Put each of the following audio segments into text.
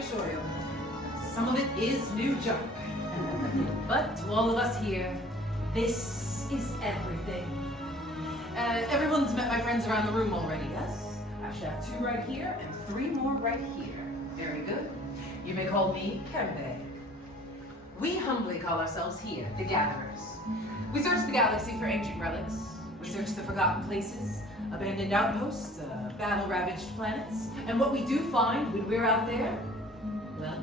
assure you, some of it is new junk. But to all of us here, this is everything. Everyone's met my friends around the room already, yes? I should have 2 right here and 3 more right here. Very good. You may call me Kempe. We humbly call ourselves here the Gatherers. We search the galaxy for ancient relics. We search the forgotten places, abandoned outposts, battle-ravaged planets. And what we do find when we're out there, well,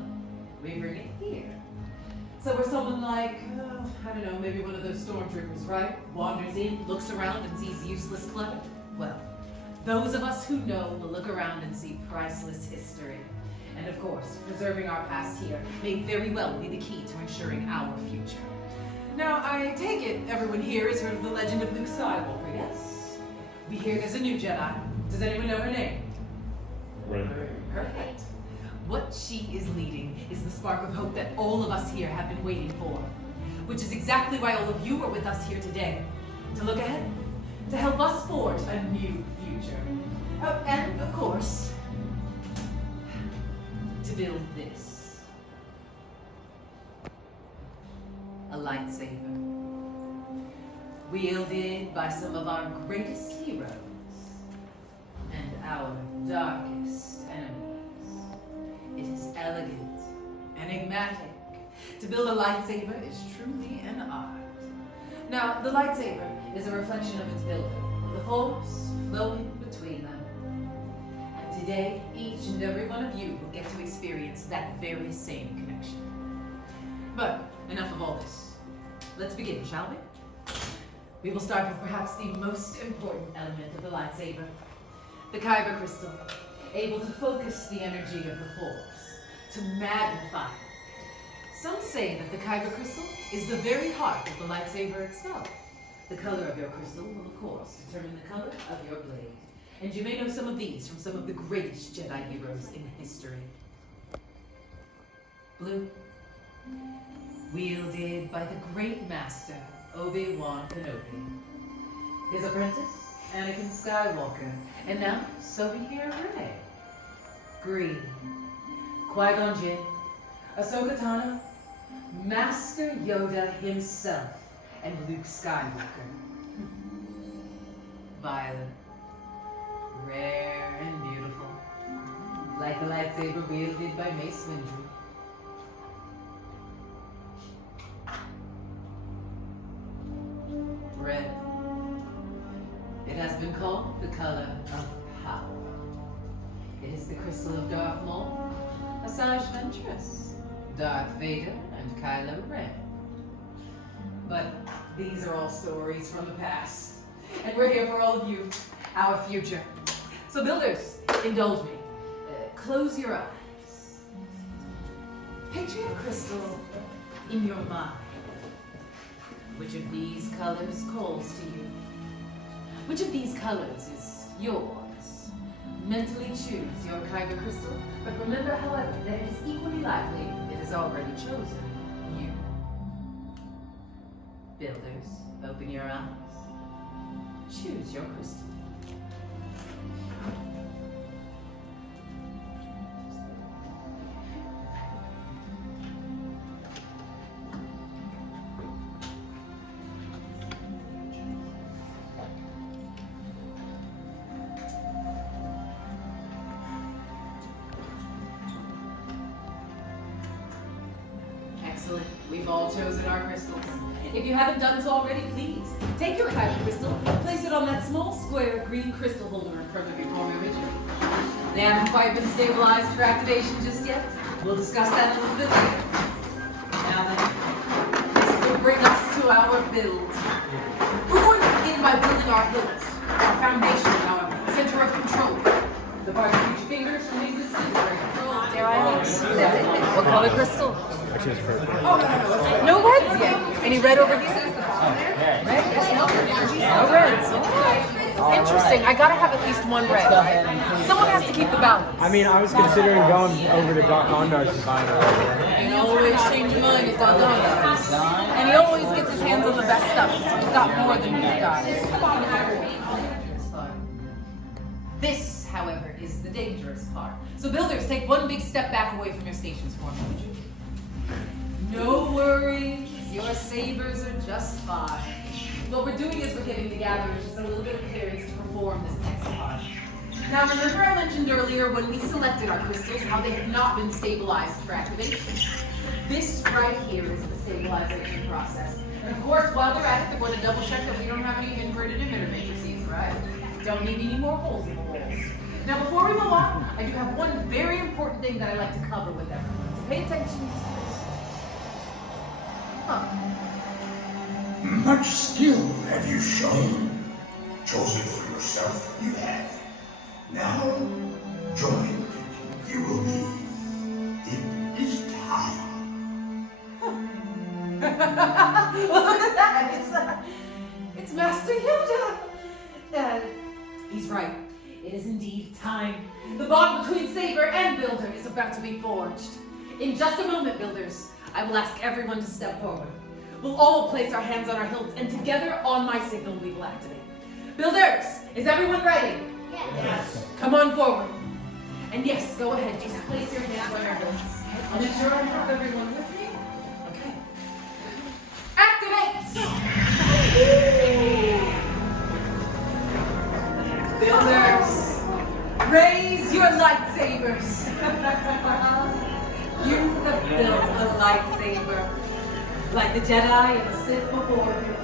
we bring it here. So we're someone like, I don't know, maybe one of those stormtroopers, right? Wanders in, looks around and sees useless clutter. Well, those of us who know will look around and see priceless history. And of course, preserving our past here may very well be the key to ensuring our future. Now, I take it everyone here has heard of the legend of Luke Skywalker, yes? We hear there's a new Jedi. Does anyone know her name? Right. Perfect. What she is leading is the spark of hope that all of us here have been waiting for. Which is exactly why all of you are with us here today. To look ahead, to help us forge a new future. Oh, and of course, to build this. A lightsaber. Wielded by some of our greatest heroes and our darkest enemies. It is elegant, enigmatic. To build a lightsaber is truly an art. Now, the lightsaber is a reflection of its builder, with the force flowing between them. And today, each and every one of you will get to experience that very same connection. But enough of all this. Let's begin, shall we? We will start with perhaps the most important element of the lightsaber, the kyber crystal, able to focus the energy of the force, to magnify it. Some say that the kyber crystal is the very heart of the lightsaber itself. The color of your crystal will, of course, determine the color of your blade. And you may know some of these from some of the greatest Jedi heroes in history. Blue, wielded by the great master, Obi-Wan Kenobi. His apprentice, Anakin Skywalker. And now, so we hear Rey. Green, Qui-Gon Jinn, Ahsoka Tano, Master Yoda himself, and Luke Skywalker. Violet, rare and beautiful, like the lightsaber wielded by Mace Windu. Red, it has been called the color of power. It is the crystal of Darth Maul, Asajj Ventress, Darth Vader, and Kylo Ren. But these are all stories from the past. And we're here for all of you, our future. So builders, indulge me. Close your eyes. Picture your crystal in your mind. Which of these colors calls to you? Which of these colors is yours? Mentally choose your kyber crystal, but remember, however, that it is equally likely it has already chosen you. Builders, open your eyes. Choose your crystal. Excellent. We've all chosen our crystals. If you haven't done so already, please take your kyber crystal, place it on that small square green crystal holder in front of you for me, Richard. They haven't quite been stabilized for activation just yet. We'll discuss that a little bit later. Now then, this will bring us to our build. We're going to begin by building our hilt, our foundation, our center of control. The part of each finger shall be the center of control. Dare I ask? What color crystal? Actually, it's purple. No reds yet. Any red over here? Red? No reds. Interesting. I gotta have at least one red. Someone has to keep the balance. I mean, I was considering going over to Doc Ondar's to buy it. You always change your mind at Doc Ondar's. And he always gets his hands on the best stuff. He's got more than you got. This, however, is the dangerous part. So builders, take one big step back away from your stations for me, would you? No worries, your sabers are just fine. What we're doing is we're giving the gatherers just a little bit of clearance to perform this next part. Now remember I mentioned earlier when we selected our crystals how they have not been stabilized for activation. This right here is the stabilization process. And of course, while they're at it, they're going to double check that we don't have any inverted emitter matrices, right? Don't need any more holes in the walls. Now before we move on, I do have one very important thing that I like to cover with everyone. So pay attention to this. Much skill have you shown. Chosen for yourself, you have. Now, join. You will be. It is time. Look at that! It's Master Yoda! He's right. It is indeed time. The bond between Saber and Builder is about to be forged. In just a moment, Builders, I will ask everyone to step forward. We'll all place our hands on our hilts, and together, on my signal, we will activate. Builders, is everyone ready? Yes. Come on forward. And yes, go ahead. Just place your hands on your hilts. I'll make sure I have everyone with me. Okay. Activate! Builders, raise your lightsabers. You have built a lightsaber. Like the Jedi and the Sith before you.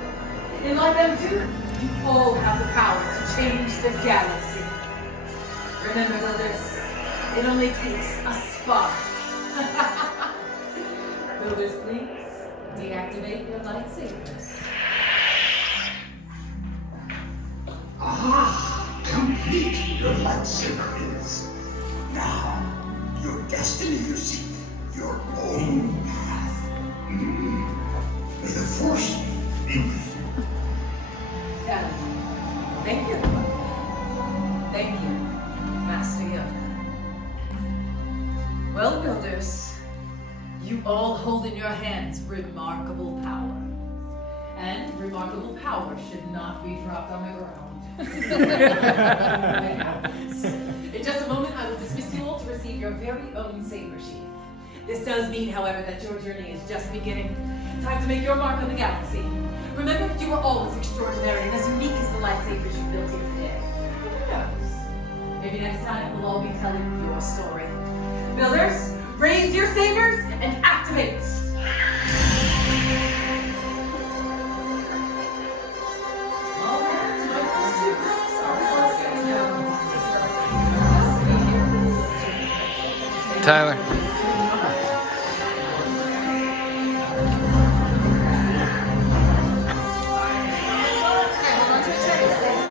And like them too, you all have the power to change the galaxy. Remember, Builders, it only takes a spark. Builders, please, deactivate your lightsabers. Ah, complete your lightsaber is. Now, your destiny you seek, your own path. May the Force be with you. Yeah. Thank you. Thank you, Master Yoda. Well, Builders, you all hold in your hands remarkable power. And remarkable power should not be dropped on the ground. In just a moment, I will dismiss you all to receive your very own saber sheath. This does mean, however, that your journey is just beginning. Time to make your mark on the galaxy. Remember, you are always extraordinary and as unique as the lightsabers you built here today. Who knows? Maybe next time we'll all be telling your story. Builders, raise your sabers and activate! All right, my first two groups are all set now. Tyler.